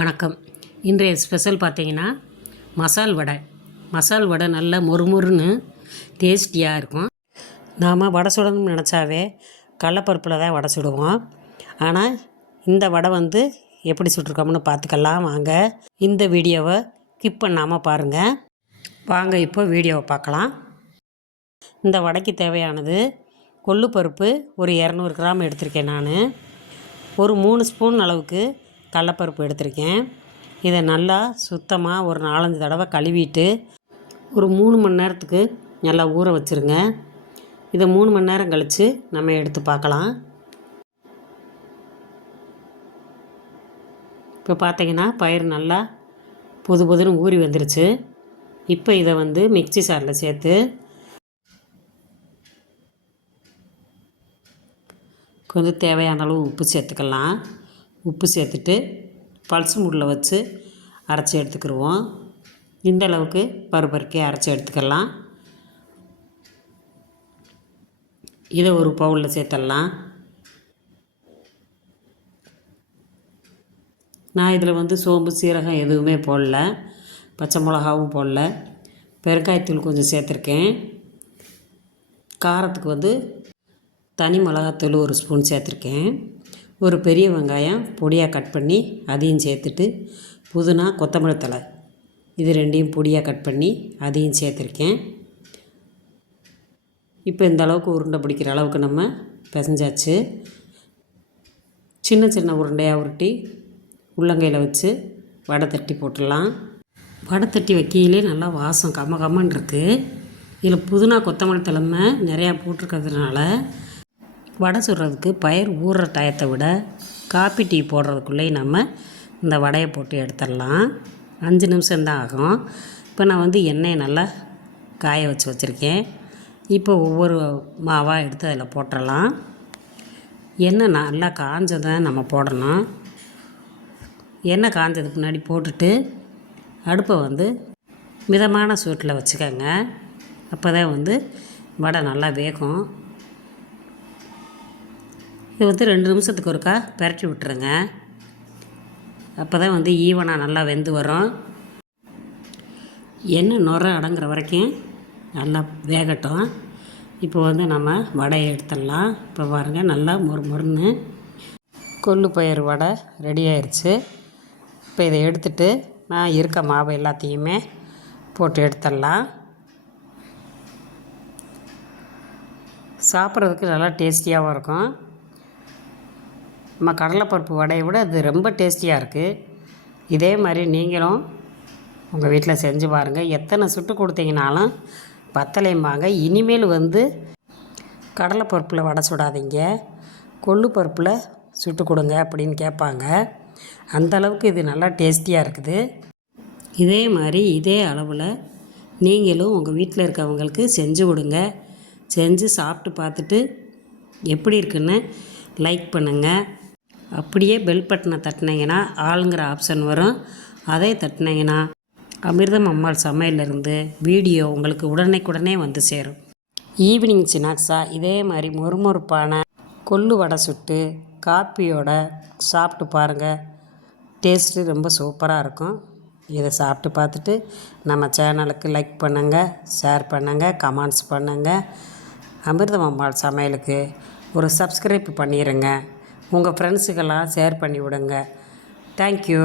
வணக்கம். இன்றைய ஸ்பெஷல் பார்த்தீங்கன்னா மசால் வடை நல்லா மொறுமொறுன்னு டேஸ்டியாக இருக்கும். நாம் வடை சுடணும்னு நினச்சாவே கடலப்பருப்பில் தான் வடை சுடுவோம். ஆனால் இந்த வடை எப்படி சுட்டிருக்கோம்னு பார்த்துக்கலாம் வாங்க. இந்த வீடியோவை ஸ்கிப் பண்ணாமல் பாருங்கள். வாங்க இப்போ வீடியோவை பார்க்கலாம். இந்த வடைக்கு தேவையானது கொள்ளுப்பருப்பு ஒரு 200 கிராம் எடுத்திருக்கேன். நான் ஒரு 3 ஸ்பூன் அளவுக்கு கடலப்பருப்பு எடுத்திருக்கேன். இதை நல்லா சுத்தமாக ஒரு 4-5 தடவை கழுவிட்டு ஒரு 3 மணி நேரத்துக்கு நல்லா ஊற வச்சுருங்க. இதை 3 மணி நேரம் கழித்து நம்ம எடுத்து பார்க்கலாம். இப்போ பார்த்தீங்கன்னா பயிர் நல்லா புதுன்னு ஊறி வந்துருச்சு. இப்போ இதை மிக்ஸி சாரில் சேர்த்து கொஞ்சம் தேவையான அளவு உப்பு சேர்த்துக்கலாம். உப்பு சேர்த்துட்டு பல்ஸ் மூடில் வச்சு அரைச்சி எடுத்துக்கிடுவோம். இந்த அளவுக்கு பருப்பருக்கே அரைச்சி எடுத்துக்கலாம். இதை ஒரு பவுலில் சேர்த்துடலாம். நான் இதில் சோம்பு சீரகம் எதுவுமே போடல, பச்சை மிளகாவும் போடல. பெருங்காயத்தூள் கொஞ்சம் சேர்த்துருக்கேன். காரத்துக்கு தனி மிளகாத்தூள் ஒரு ஸ்பூன் சேர்த்துருக்கேன். ஒரு பெரிய வெங்காயம் பொடியாக கட் பண்ணி அதையும் சேர்த்துட்டு புதினா கொத்தமல்லி தழை இது ரெண்டையும் பொடியாக கட் பண்ணி அதையும் சேர்த்துருக்கேன். இப்போ இந்த அளவுக்கு உருண்டை பிடிக்கிற அளவுக்கு நம்ம பிசைஞ்சாச்சு. சின்ன உருண்டையாக உருட்டி உள்ளங்கையில் வச்சு வடை தட்டி போட்டுடலாம். வடை தட்டி வைக்கையிலே நல்லா வாசம் கம்மன்னு இருக்குது. இதில் புதினா கொத்தமல்லி தழை நிறையா போட்டிருக்கிறதுனால வடை சுடுறதுக்கு பயிர் ஊறுற டயத்தை விட காப்பி டீ போடுறதுக்குள்ளே நம்ம இந்த வடையை போட்டு எடுத்துடலாம். 5 நிமிஷம்தான் ஆகும். இப்போ நான் எண்ணெயை நல்லா காய வச்சுருக்கேன். இப்போ ஒவ்வொரு மாவாக எடுத்து அதில் போட்டுடலாம். எண்ணெய் நல்லா காஞ்சதான் நம்ம போடணும். எண்ணெய் காஞ்சதுக்கு முன்னாடி போட்டுட்டு அடுப்பை மிதமான சூட்டில் வச்சுக்கோங்க. அப்போ தான் வடை நல்லா வேகும். இது 2 நிமிஷத்துக்கு ஒருக்கா பெரட்டி விட்டுருங்க. அப்போ தான் ஈவனாக நல்லா வெந்து வரும். எண்ணெய் நுரை அடங்குற வரைக்கும் நல்லா வேகட்டும். இப்போ நம்ம வடையை எடுத்துடலாம். இப்போ பாருங்கள் நல்லா மொறுன்னு கொள்ளு பயிர் வடை ரெடி ஆயிடுச்சு. இப்போ இதை எடுத்துட்டு நான் இருக்க மாவு எல்லாத்தையுமே போட்டு எடுத்துடலாம். சாப்பிட்றதுக்கு நல்லா டேஸ்டியாகவும் இருக்கும். நம்ம கடலைப்பருப்பு வடையை விட அது ரொம்ப டேஸ்டியாக இருக்குது. இதே மாதிரி நீங்களும் உங்கள் வீட்டில் செஞ்சு பாருங்கள். எத்தனை சுட்டு கொடுத்தீங்கனாலும் பத்தலைம்பாங்க. இனிமேல் கடலைப்பருப்பில் வடை சுடாதீங்க, கொள்ளு பருப்பில் சுட்டு கொடுங்க அப்படின்னு கேட்பாங்க. அந்தளவுக்கு இது நல்லா டேஸ்டியாக இருக்குது. இதே மாதிரி இதே அளவில் நீங்களும் உங்கள் வீட்டில் இருக்கவங்களுக்கு செஞ்சு கொடுங்க. செஞ்சு சாப்பிட்டு பார்த்துட்டு எப்படி இருக்குன்னு லைக் பண்ணுங்கள். அப்படியே பெல் பட்டனை தட்டினீங்கன்னா ஆளுங்கிற ஆப்ஷன் வரும். அதை தட்டினீங்கன்னா அமிர்தம் அம்மாள் சமையலிருந்து வீடியோ உங்களுக்கு உடனே சேரும். ஈவினிங் ஸ்நாக்ஸாக இதே மாதிரி மொறுமொறுப்பான கொள்ளு வடை சுட்டு காப்பியோட சாப்பிட்டு பாருங்கள். டேஸ்ட்டு ரொம்ப சூப்பராக இருக்கும். இதை சாப்பிட்டு பார்த்துட்டு நம்ம சேனலுக்கு லைக் பண்ணுங்கள், ஷேர் பண்ணுங்கள், கமெண்ட்ஸ் பண்ணுங்கள். அமிர்தம் அம்மாள் சமையலுக்கு ஒரு சப்ஸ்கிரைப் பண்ணிடுங்க. உங்கள் ஃப்ரெண்ட்ஸுக்கெல்லாம் ஷேர் பண்ணி விடுங்க. தேங்க்யூ.